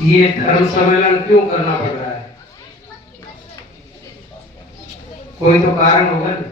ये धर्म सम्मेलन क्यों करना पड़ रहा है? कोई तो कारण होगा ना।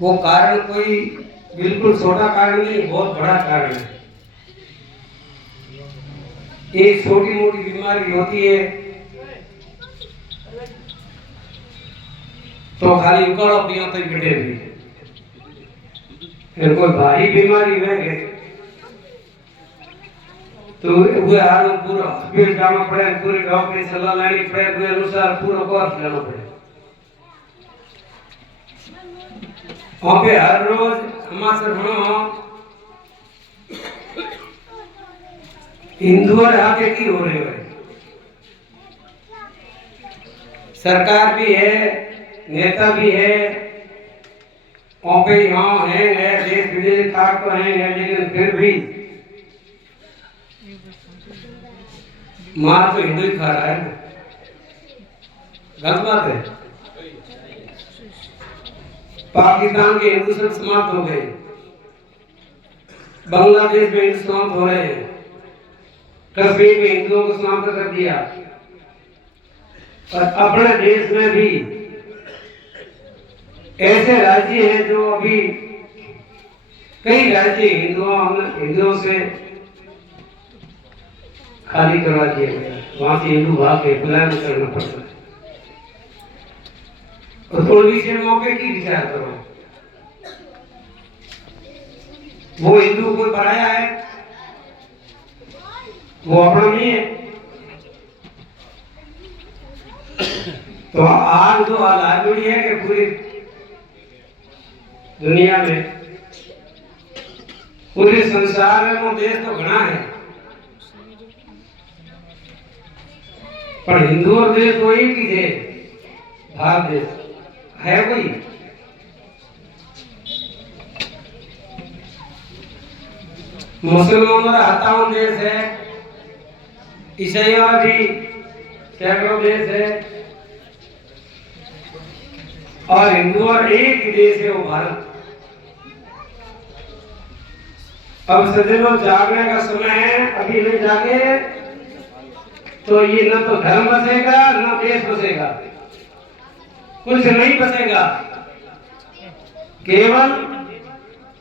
वो कारण कोई बिल्कुल छोटा कारण नहीं, बहुत बड़ा कारण है। एक छोटी मोटी बीमारी होती है तो खाली उकाड़ा पिया तो बैठे भी, फिर कोई भारी बीमारी है तो वो हाल पूरा हॉस्पिटल जाना पड़े, पूरे डॉक्टर की सलाह लेनी पड़े, उसके अनुसार पूरा कोर्स लेना पड़े। वहाँ पे हर रोज हमारे हिंदू और आगे की हो रही है। सरकार भी है, नेता भी है, वहाँ पे यहाँ है देश विदेश का तो है, लेकिन फिर भी मार तो हिंदू ही खा रहा है ना। गलत बात है। पाकिस्तान के हिंदू सब समाप्त हो गए, बांग्लादेश में हिंदू समाप्त हो रहे हैं, कश्मीर में हिंदुओं को समाप्त कर दिया, और अपने देश में भी ऐसे राज्य हैं जो अभी कई राज्य हिंदुओं से खाली करवा दिए गए, वहां से हिंदू भाग के पलायन करना पड़ता है। और थोड़ी से मौके की विचार करो, वो हिंदू को बनाया है, वो अपना नहीं है। तो आज जो हालात हुई है कि पूरी दुनिया में, पूरे संसार में वो देश तो घना है, पर हिंदू और देश तो एक ही थे। भारत देश है कोई? मुसलमानों का 57 देश है, ईसाइयों का भी सैकड़ों देश है, और हिंदू और एक ही देश है, वो भारत। अब सदैव जागने का समय है, अभी नहीं जागे तो ये न तो धर्म बचेगा न देश बचेगा, कुछ नहीं बचेगा, केवल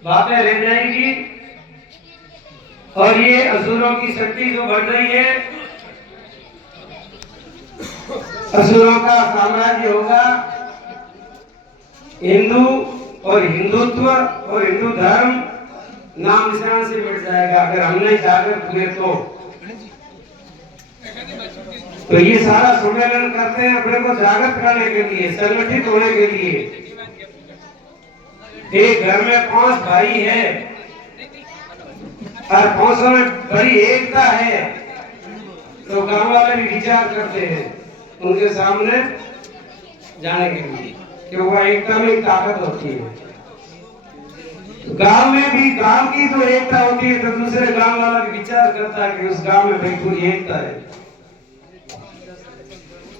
बातें रह जाएगी। और ये असुरों की शक्ति जो बढ़ रही है, असुरों का साम्राज्य होगा। हिंदू और हिंदुत्व और हिंदू धर्म नाम निशान से मिट जाएगा अगर हम नहीं जागृत हुए तो ये सारा सम्मेलन करते हैं अपने को जागृत करने के लिए, संगठित होने के लिए। एक घर में 5 भाई है और 5 में बड़ी एकता है, तो गांव वाले भी विचार करते हैं उनके सामने जाने के लिए कि वो एकता में ताकत होती है। गांव में भी गांव की जो एकता होती है तो दूसरे गांव वाला भी विचार करता है कि उस गांव में भाई पूरी एकता है।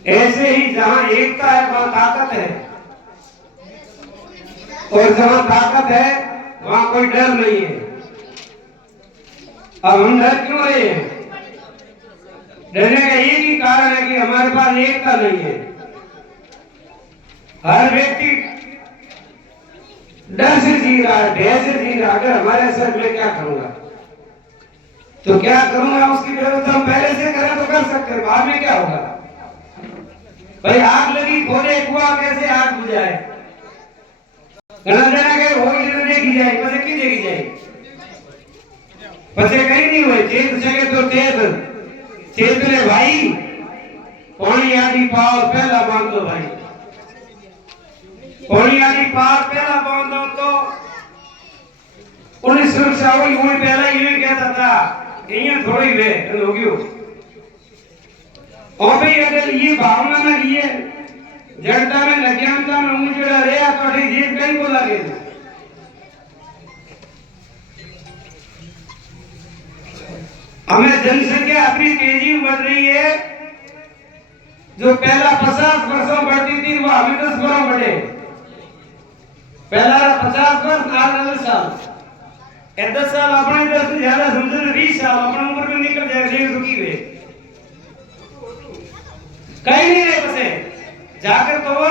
ऐसे ही जहां एकता है वहां ताकत है, और जहां ताकत है वहां कोई डर नहीं है। अब हम डर क्यों रहे हैं? डरने का एक ही कारण है कि हमारे पास एकता नहीं है। हर व्यक्ति डर से जी रहा है, भय से जी रहा है। अगर हमारे सर में क्या करूंगा तो क्या करूंगा, उसकी व्यवस्था हम पहले से करें तो कर सकते हैं, बाद में क्या होगा? भाई आग लगी, खोले कुआं, कैसे आग बुझाए? देखी जाए पसे की देखी जाए, पसे कहीं नहीं हुए। चेत सके तो चेत ने भाई पानी आदि पाव पहला बांध दो भाई, पानी आदि पाव पहला बांध दो तो उन्हें सुरक्षा हुई। उन्हें पहला ही कहता था ये थोड़ी वे होगी। और भाई अगर ये भावना में ये जड़ता में अज्ञानता में मुझे रहा तो ठीक जीत कहीं को लगे। हमें जनसंख्या अपनी तेजी बढ़ रही है, जो पहला 50 वर्षों बढ़ती थी वो अभी 10 वर्षों बढ़े। पहला 50 वर्ष, आज 10 साल, 10 साल अपने 10 ज्यादा समझो 20 साल अपना उम्र में निकल जाए देख तो की वे कहीं नहीं रहे बसे जाकर तो वो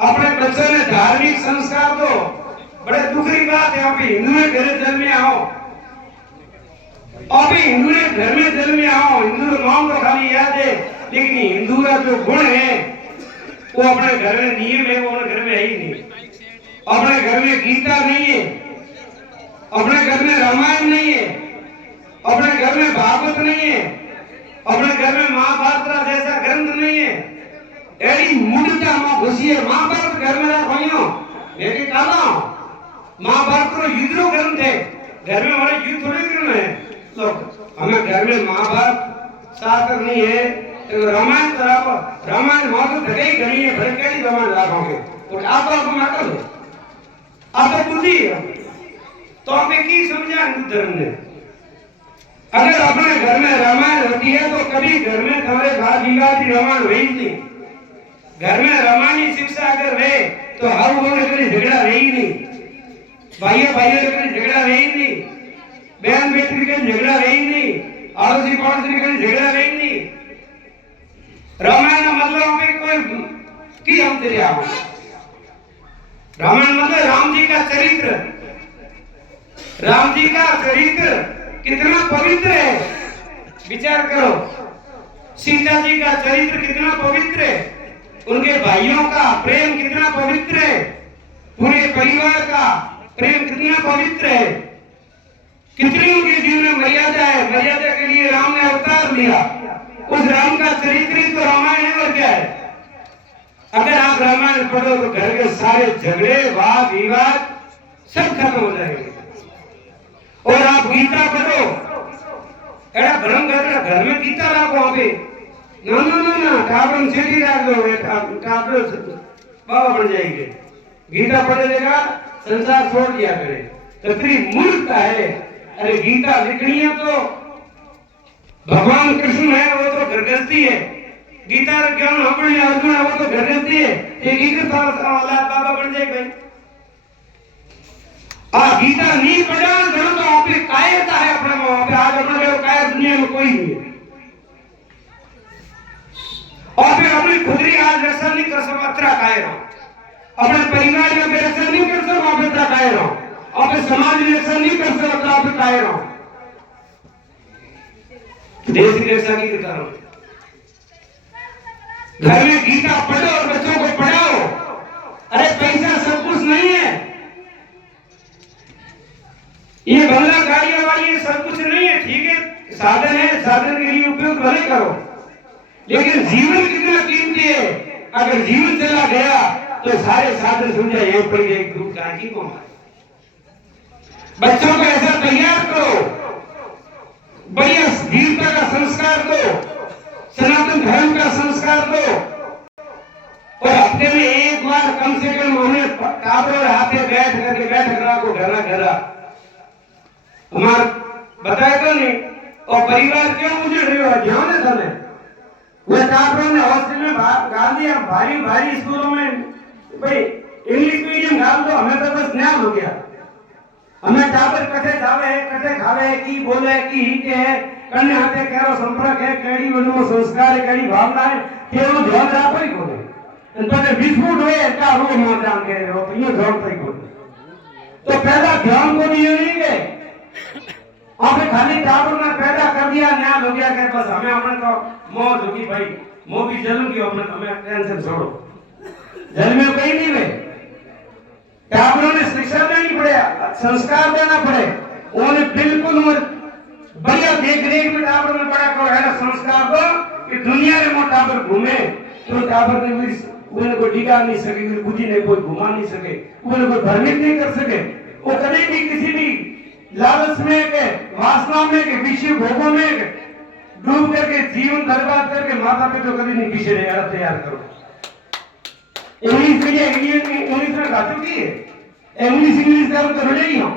अपने बच्चों ने धार्मिक संस्कार दो। बड़े दुख की बात है अभी हिंदू में घर जन्मे आओ, अभी हिंदू ने घर में जन्मे आओ, हिंदू नाम तो खाली याद है लेकिन हिंदू का जो गुण है वो अपने घर में नियम है वो अपने घर में है ही नहीं। अपने घर में गीता नहीं है, अपने घर में रामायण नहीं है, अपने घर में भागवत नहीं है, अपने घर में महाभारत जैसा ग्रंथ नहीं है। एडी मूर्खता में घुसी है। महाभारत घर में रखो लेकिन काला महाभारत को युद्ध ग्रंथ है, घर में हमारे युद्ध थोड़े ग्रंथ है। लोग हमें घर में महाभारत साथ नहीं है तो रामायण कराओ, रामायण मात्र धगे घड़ी है भर के रामायण लाओगे और आप तो माता हो आप तो बुद्धि तो हमें की समझा हिंदू धर्म ने। अगर अपने घर में रामायण होती है तो कभी घर में तुम्हारे भाग विवाद रामायण हुई नहीं। घर में रामायणी शिक्षा अगर है तो हर वो कभी झगड़ा है ही नहीं, भाइयों भाइयों के कभी झगड़ा है ही नहीं, बहन बेटी के झगड़ा है ही नहीं, आड़ोसी पड़ोसी के झगड़ा है ही नहीं। रामायण का मतलब हमें कोई की हम तेरे आओ रामायण मतलब राम जी का चरित्र, राम जी का चरित्र कितना पवित्र है विचार करो। सीता जी का चरित्र कितना पवित्र है, उनके भाइयों का प्रेम कितना पवित्र है, पूरे परिवार का प्रेम कितना पवित्र है, कितनी उनके जीवन में मर्यादा है। मर्यादा के लिए राम ने अवतार लिया, उस राम का चरित्र ही तो रामायण है और क्या है। अगर आप रामायण पढ़ो तो घर के सारे झगड़े वाद विवाद सब खत्म हो जाएंगे। और आप गीता पढ़ो, एड़ा भ्रम कर घर में गीता रखो अभी ना ना ना ना टाबरम सीधी रख दो टाबर बाबा बन जाएंगे। गीता पढ़ लेगा संसार छोड़ दिया करे तो तेरी मूर्खता है। अरे गीता लिखनी है तो भगवान कृष्ण है वो तो घरगृहस्थी है, गीता का ज्ञान अपने अर्जुन है वो तो घरगृहस्थी है। एक बाबा बन जाए भाई गीता नहीं पढ़ा तो अपनी कायरता है अपने वहां पे। आज अपने कायर दुनिया में कोई नहीं है और फिर अपनी खुदरी आज रक्षा नहीं कर सको अतरा कायर हो, अपने परिवार में रक्षा नहीं कर सको आप इतना कायर हो, अपने समाज में रक्षा नहीं कर सको आप कायर हो, देश की रक्षा की करो। घर में गीता पढ़ो और बच्चों को पढ़ाओ। अरे पैसा सब कुछ नहीं है, ये बंगला गाड़ियां वाली सब कुछ नहीं है, ठीक है साधन है, साधन के लिए उपयोग भले करो लेकिन जीवन कितना कीमती है। अगर जीवन चला गया तो सारे साधन समझा एक पड़ गए एक ग्रुप का को। बच्चों को ऐसा तैयार करो, बढ़िया वीरता का संस्कार दो, सनातन धर्म का संस्कार दो और हफ्ते में एक बार कम से कम उन्हें टाबर हाथे बैठ करा को घरा घरा हमारा बताया तो नहीं। और परिवार क्यों मुझे ध्यान है था वो टाबरों ने हॉस्टल में डाल दिया, भारी भारी स्कूलों में भाई इंग्लिश मीडियम डाल दो, हमें तो बस न्याय हो गया। हमें टाबर कटे खावे है की बोले है की ही के है कन्ने हाथे केरो संपर्क है केड़ी वनो संस्कार है केड़ी भावना है केवल ध्यान रखो ही बोले तो विस्फोट होए का रो मान जान के हो तो ये ध्यान तक बोले तो पहला ध्यान को नहीं गए आपने खाली टाबर ने पैदा कर दिया न्याय हो गया कि बस हमें अपने तो मौत होगी भाई मो भी जन्म की अपने हमें टेंशन छोड़ो। जन्म में कोई नहीं है, टाबरों ने शिक्षा देनी पड़े, संस्कार देना पड़े, उन्होंने बिल्कुल बढ़िया देख रेख में टाबर में पड़ा करो है संस्कार दो कि दुनिया में वो टाबर घूमे तो टाबर ने उन्हें कोई डिगा नहीं सके, बुद्धि ने कोई घुमा नहीं सके, उन्हें कोई भ्रमित नहीं कर सके। वो कभी भी किसी भी लालच में के वासना में के विषय भोगों में डूब करके जीवन बर्बाद करके माता पिता तो कभी नहीं पीछे रहेगा। तैयार करो इंग्लिश इंग्लिश में घातों की है, इंग्लिश का तो रहे ही हो,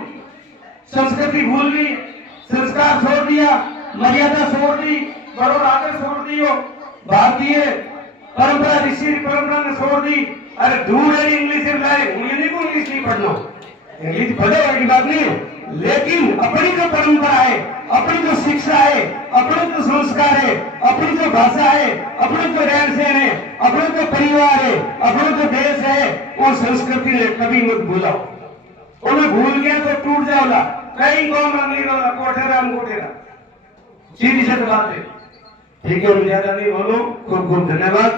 संस्कृति भूल गई, संस्कार छोड़ दिया, मर्यादा छोड़ दी, बड़ों आदर छोड़ दियो, भारतीय परंपरा ऋषि परंपरा ने छोड़ दी। अरे दूर है इंग्लिश इंग्लिश नहीं पढ़ना, इंग्लिश पढ़े वाली बात नहीं है लेकिन अपनी जो परंपरा शिक्षा है, अपने जो संस्कार है, अपनी जो भाषा है, अपने जो रहन सहन है, अपने जो परिवार है, अपने जो देश है, वो संस्कृति ने कभी मत भूलाओ। उन्हें भूल गया तो टूट जाओला, कहीं कौन नहीं रोला, कोठेरा कोठेरा सीधी से बात है। ठीक है, मैं ज्यादा नहीं बोलूं। खूब खूब धन्यवाद।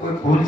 कोई भूल